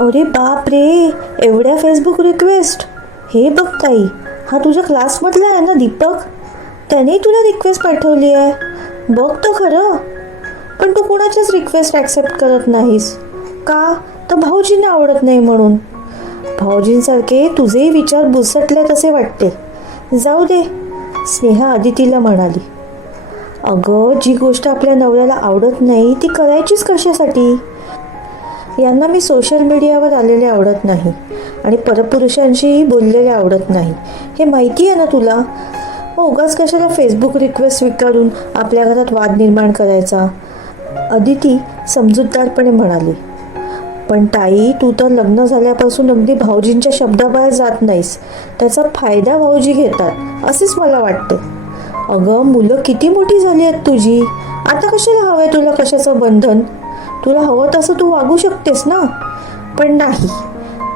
अरे बाप रे एवढ्या फेसबुक रिक्वेस्ट हे बघ ताई हा तुझ्या क्लासमधला आहे ना दीपक? त्याने तुला रिक्वेस्ट पाठवली आहे. बघ तर खरं. पण तू कोणाच्याच रिक्वेस्ट ॲक्सेप्ट करत नाहीस. का? तर भाऊजींना आवडत नाही म्हणून. भाऊजींसारखे तुझेही विचार बुसटलेत असे वाटते. जाऊ दे स्नेहा आदितीला म्हणाली. अगं जी गोष्ट आपल्या नवऱ्याला आवडत नाही ती करायचीच कशासाठी? यांना मी सोशल मीडियावर आलेले आवडत नाही. आणि परपुरुषांशीही बोललेले आवडत नाही. हे माहिती आहे ना तुला? मग उगाच कशाला फेसबुक रिक्वेस्ट स्वीकारून आपल्या घरात वाद निर्माण करायचा? अदिती समजूतदारपणे म्हणाली. पण ताई तू तर लग्न झाल्यापासून अगदी भाऊजींच्या शब्दाबाहेर जात नाहीस. त्याचा फायदा भाऊजी घेतात असेच मला वाटते. अगं मुलं किती मोठी झाली आहेत तुझी. आता कशाला हवं आहे तुला कशाचं बंधन? तुला हवं तसं तू वागू शकतेस ना. पण नाही.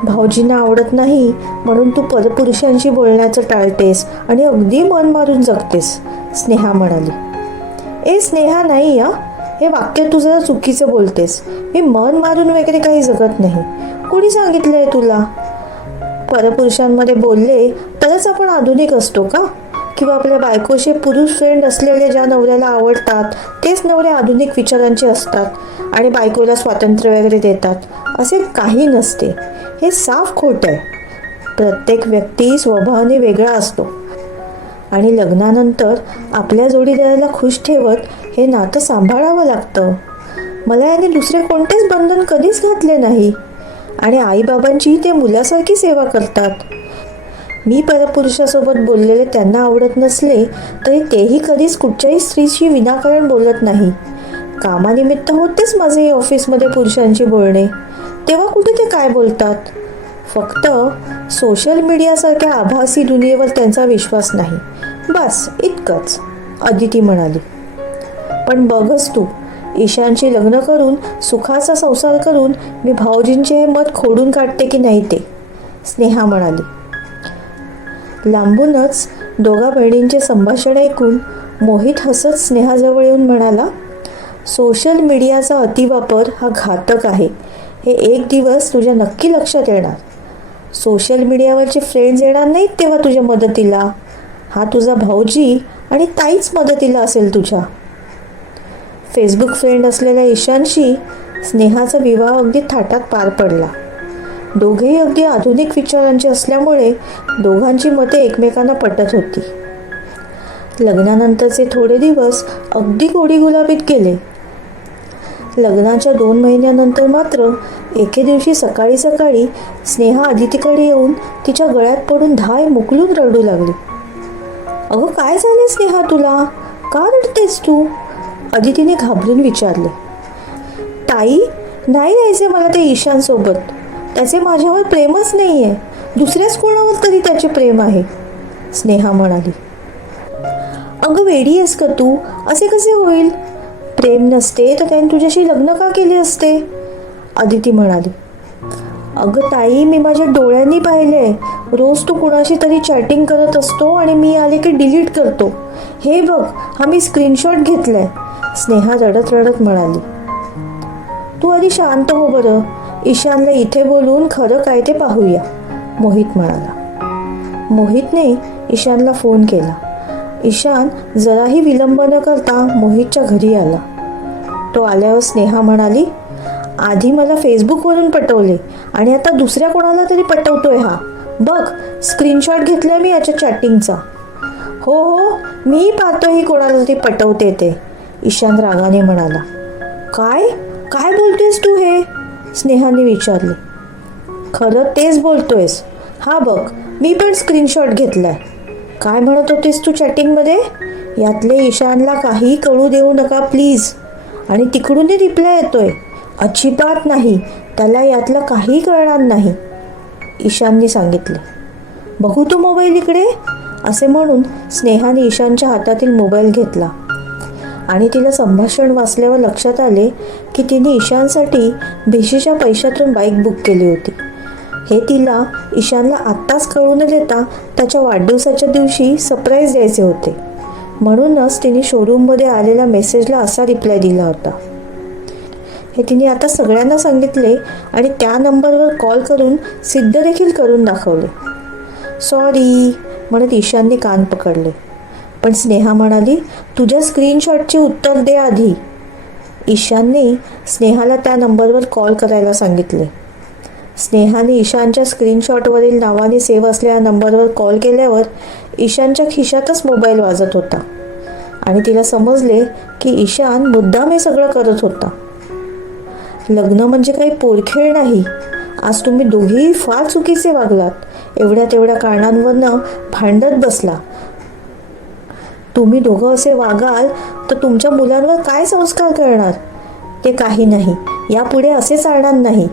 भाऊजींना आवडत नाही म्हणून तू परपुरुषांशी बोलण्याचं टाळतेस आणि अगदी मन मारून जगतेस स्नेहा म्हणाली. ए स्नेहा नाही या हे वाक्य तू जरा चुकीचं बोलतेस. मी मन मारून वगैरे काही जगत नाही. कोणी सांगितलंय तुला? परपुरुषांमध्ये बोलले तरच आपण आधुनिक असतो का? किंवा आपल्या बायकोचे पुरुष फ्रेंड असलेले ज्या नवऱ्याला आवडतात तेच नवरे आधुनिक विचारांचे असतात आणि बायकोला स्वातंत्र्य वगैरे देतात. असे काही नसते. हे साफ खोट आहे. प्रत्येक व्यक्ती स्वभावाने वेगळा असतो. आणि लग्नानंतर आपल्या जोडीदाराला खुश ठेवत हे नातं सांभाळावं लागतं. मला याने दुसरे कोणतेच बंधन कधीच घातले नाही. आणि आईबाबांची ते मुलासारखी सेवा करतात. मी परपुरुषासोबत बोललेले त्यांना आवडत नसले तरी तेही कधीच कुठच्याही स्त्रीशी विनाकारण बोलत नाही. कामानिमित्त होतेच माझे ऑफिसमध्ये पुरुषांशी बोलणे. तेव्हा कुठे ते काय बोलतात? फक्त सोशल मीडियासारख्या आभासी दुनियेवर त्यांचा विश्वास नाही. बस इतकंच अदिती म्हणाली. पण बघच तू ईशानशी लग्न करून सुखाचा संसार करून मी भाऊजींचे हे मत खोडून काढते की नाही ते? स्नेहा म्हणाली. लांबूनच दोघा बहिणींचे संभाषण ऐकून मोहित हसत स्नेहाजवळ येऊन म्हणाला सोशल मीडियाचा अतिवापर हा घातक आहे. हे एक दिवस तुझ्या नक्की लक्षात येणार. सोशल मीडियावरचे फ्रेंड्स येणार नाहीत तेव्हा तुझ्या मदतीला. हा तुझा भाऊजी आणि ताईच मदतीला असेल तुझ्या. फेसबुक फ्रेंड असलेल्या ईशानशी स्नेहाचा विवाह अगदी थाटात पार पडला. दोघेही अगदी आधुनिक विचारांचे असल्यामुळे दोघांची मते एकमेकांना पटत होती. लग्नानंतरचे थोडे दिवस अगदी गोडी गुलाबीत गेले. लग्नाच्या दोन महिन्यानंतर मात्र एके दिवशी सकाळी सकाळी स्नेहा आदितीकडे येऊन तिच्या गळ्यात पडून धाय मुकलून रडू लागली. अगं काय झाले स्नेहा तुला? का रडतेस तू? अदितीने घाबरून विचारले. ताई नाही यायचे मला ते ईशानसोबत त्याचे माझ्यावर प्रेमच नाही आहे दुसऱ्याच कोणावर तरी त्याचे प्रेम आहे स्नेहा म्हणाली. अगं वेडी आहेस का तू? असे कसे होईल? प्रेम नसते तर त्याने तुझ्याशी लग्न का केले असते? अदिती म्हणाली. अगं ताई मी माझ्या डोळ्यांनी पाहिले रोज तू कुणाशी तरी चॅटिंग करत असतो आणि मी आले की डिलीट करतो. हे बघ हा मी स्क्रीनशॉट घेतलाय स्नेहा रडत रडत म्हणाली. तू आधी शांत हो बरं. ईशानला इथे बोलून खरं काय ते पाहूया मोहित म्हणाला. मोहितने ईशानला फोन केला. ईशान जराही विलंब न करता मोहितच्या घरी आला. तो आल्यावर स्नेहा म्हणाली आधी मला फेसबुकवरून पटवले आणि आता दुसऱ्या कोणाला तरी पटवतोय हा. बघ स्क्रीनशॉट घेतलाय मी याच्या चॅटिंगचा हो हो मी पाहतोय कोणाला तरी पटवते ते ईशान रागाने म्हणाला. काय? काय बोलतेस तू हे? स्नेहाने विचारले खरं तेच बोलतोयस? हा बघ मी पण स्क्रीनशॉट घेतलाय. काय म्हणत होतीस तू चॅटिंगमध्ये यातले ईशानला काही कळू देऊ नका प्लीज आणि तिकडूनही रिप्लाय येतोय अजिबात नाही त्याला यातलं काही कळणार नाही. ईशानने सांगितलं बघू तू मोबाईल इकडे? असे म्हणून स्नेहाने ईशानच्या हातातील मोबाईल घेतला. आणि तिला संभाषण वाचल्यावर लक्षात आले की तिने ईशानसाठी भेशीच्या पैशातून बाईक बुक केली होती. हे तिला ईशानला आत्ताच कळू न देता त्याच्या वाढदिवसाच्या दिवशी सरप्राईज द्यायचे होते. म्हणूनच तिने शोरूममध्ये आलेल्या मेसेजला असा रिप्लाय दिला होता. हे तिने आता सगळ्यांना सांगितले आणि त्या नंबरवर कॉल करून सिद्ध देखील करून दाखवले. सॉरी म्हणत ईशानने कान पकडले. पण स्नेहा म्हणाली तुझ्या स्क्रीनशॉटचे उत्तर दे आधी. ईशानने स्नेहाला त्या नंबरवर कॉल करायला सांगितले. स्नेहाने ईशानच्या स्क्रीनशॉटवरील नावाने सेव्ह असलेल्या नंबरवर कॉल केल्यावर ईशानच्या खिशातच मोबाईल वाजत होता आणि तिला समजले की ईशान मुद्दाम हे सगळं करत होता. लग्न म्हणजे काही पोरखेळ नाही. आज तुम्ही दोघेही फार चुकीचे वागलात. एवढ्या तेवढ्या कारणांवरनं भांडत बसला. तुम्ही दोघं असे वागाल तर तुमच्या मुलांवर काय संस्कार करणार? ते काही नाही. यापुढे असे चालणार नाही.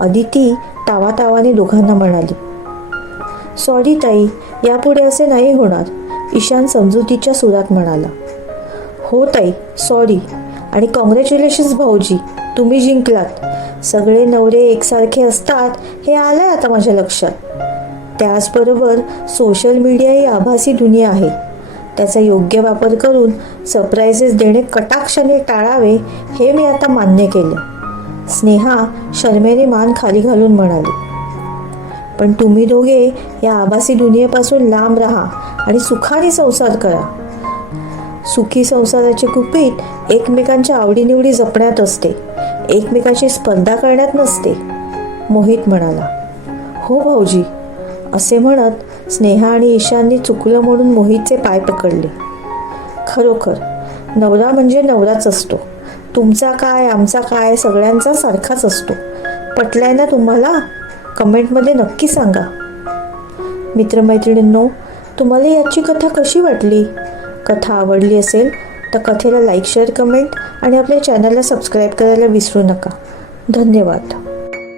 अदिती तावातावाने दोघांना म्हणाली. सॉरी ताई. यापुढे असे नाही होणार. ईशान समजुतीच्या सुरात म्हणाला. हो ताई. सॉरी आणि कॉंग्रॅच्युलेशन्स भाऊजी. तुम्ही जिंकलात. सगळे नवरे एकसारखे असतात हे आलंय आता माझ्या लक्षात. त्याचबरोबर सोशल मीडिया ही आभासी दुनिया आहे. त्याचा योग्य वापर करून सरप्राइजेस देणे कटाक्षाने टाळावे हे मी आता मान्य केले. स्नेहा शर्मेने मान खाली घालून म्हणाली पण तुम्ही दोघे या आभासी दुनियेपासून लांब राहा आणि सुखाने संसार करा. सुखी संसाराची कुपीत एकमेकांच्या आवडीनिवडी जपण्यात असते एकमेकांशी स्पर्धा करण्यात नसते. मोहित म्हणाला हो भाऊजी असे म्हणत स्नेहा आणि ईशाननी चुकलं म्हणून मोहितचे पाय पकडले. खरोखर नवरा म्हणजे नवराच असतो. तुमचा काय आमचा काय सगळ्यांचा सारखाच असतो. पटलाय ना तुम्हाला? कमेंटमध्ये नक्की सांगा. मित्रमैत्रिणींनो तुम्हाला याची कथा कशी वाटली? कथा आवडली असेल तर कथेला लाईक शेअर कमेंट आणि आपल्या चॅनलला सबस्क्राईब करायला विसरू नका. धन्यवाद.